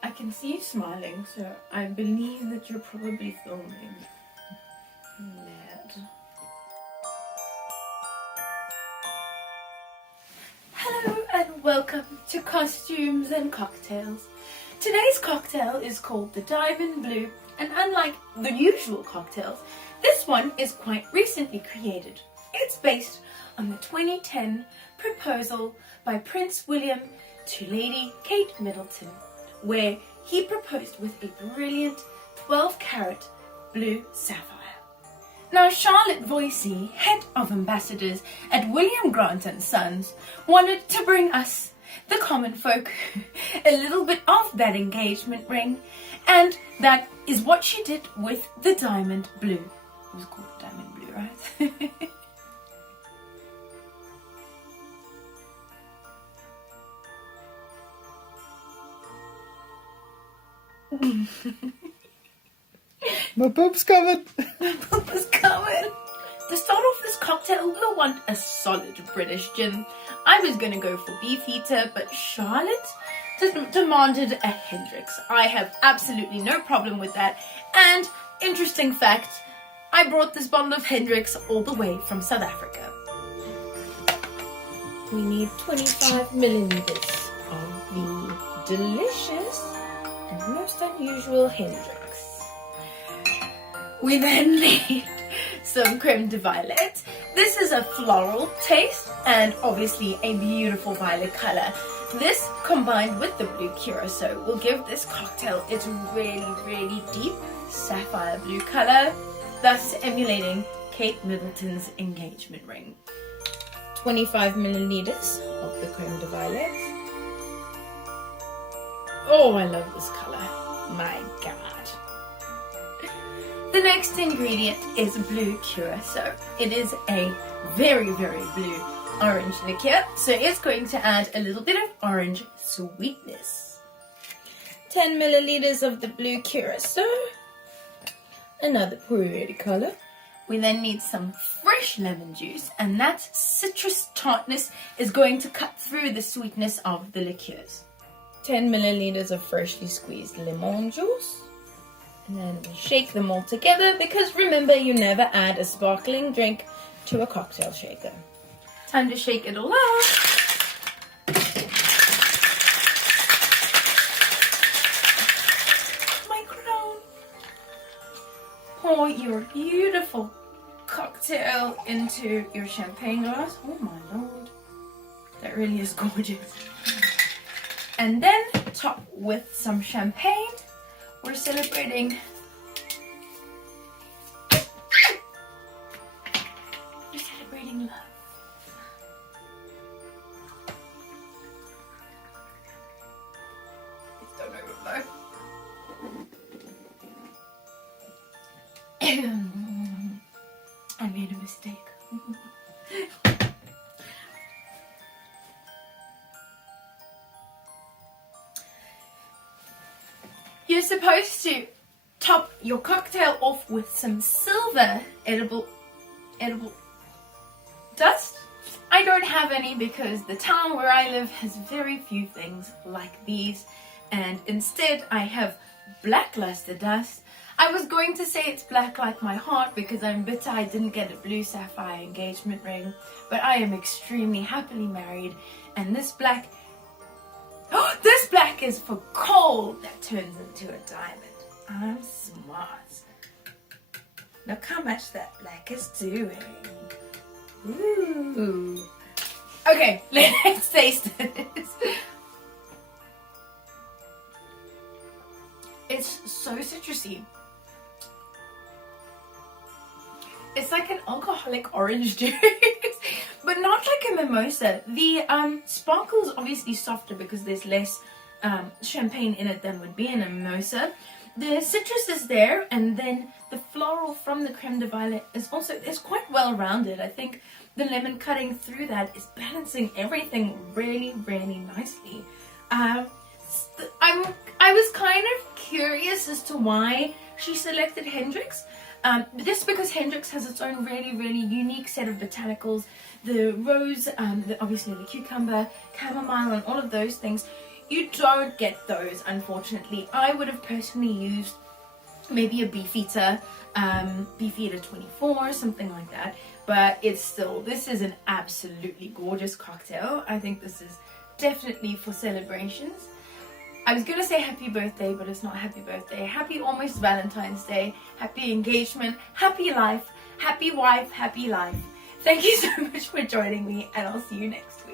I can see you smiling, so I believe that you're probably filming. Mad. Hello and welcome to Costumes and Cocktails. Today's cocktail is called the Diamond Blue, and unlike the usual cocktails, this one is quite recently created. It's based on the 2010 proposal by Prince William to Lady Kate Middleton, where he proposed with a brilliant 12-carat blue sapphire. Now, Charlotte Voysey, head of ambassadors at William Grant & Sons, wanted to bring us, the common folk, a little bit of that engagement ring, and that is what she did with the Diamond Blue. It was called Diamond Blue, right? My boob's covered. My poop is coming. To start off this cocktail, we'll want a solid British gin. I was going to go for Beefeater, but Charlotte demanded a Hendrix. I have absolutely no problem with that. And, interesting fact, I brought this bottle of Hendrix all the way from South Africa. We need 25 milliliters of the delicious and most unusual Hendrix. We then need some Creme De Violet. This is a floral taste and obviously a beautiful violet color. This combined with the blue Curacao will give this cocktail its really, really deep sapphire blue color, thus emulating Kate Middleton's engagement ring. 25 milliliters of the Creme De Violet. Oh, I love this color. My God. The next ingredient is blue Curacao. It is a very, very blue orange liqueur, so it's going to add a little bit of orange sweetness. 10 milliliters of the blue Curacao. Another pretty color. We then need some fresh lemon juice, and that citrus tartness is going to cut through the sweetness of the liqueurs. 10 milliliters of freshly squeezed lemon juice. And then we shake them all together, because remember, you never add a sparkling drink to a cocktail shaker. Time to shake it all up. My crown. Pour your beautiful cocktail into your champagne glass. Oh my lord. That really is gorgeous. And then top with some champagne. We're celebrating. We're celebrating love. Please don't overflow. I made a mistake. You're supposed to top your cocktail off with some silver edible dust. I don't have any because the town where I live has very few things like these, and instead I have black luster dust. I was going to say it's black like my heart because I'm bitter I didn't get a blue sapphire engagement ring, but I am extremely happily married, and this black is for coal that turns into a diamond. I'm smart. Look how much that black is doing. Ooh. Okay, let's taste this. It's so citrusy. It's like an alcoholic orange juice, but not like a mimosa. The sparkle's obviously softer because there's less champagne in it than would be in a mimosa. The citrus is there, and then the floral from the Creme De Violet is quite well rounded. I think the lemon cutting through that is balancing everything really, really nicely. I was kind of curious as to why she selected Hendrix. Just because Hendrix has its own really, really unique set of botanicals. The rose, obviously the cucumber, chamomile, and all of those things. you don't get those, unfortunately. I would have personally used maybe a Beefeater 24, something like that. But it's still, this is an absolutely gorgeous cocktail. I think this is definitely for celebrations. I was going to say happy birthday, but it's not happy birthday. Happy almost Valentine's Day. Happy engagement. Happy life. Happy wife. Happy life. Thank you so much for joining me, and I'll see you next time.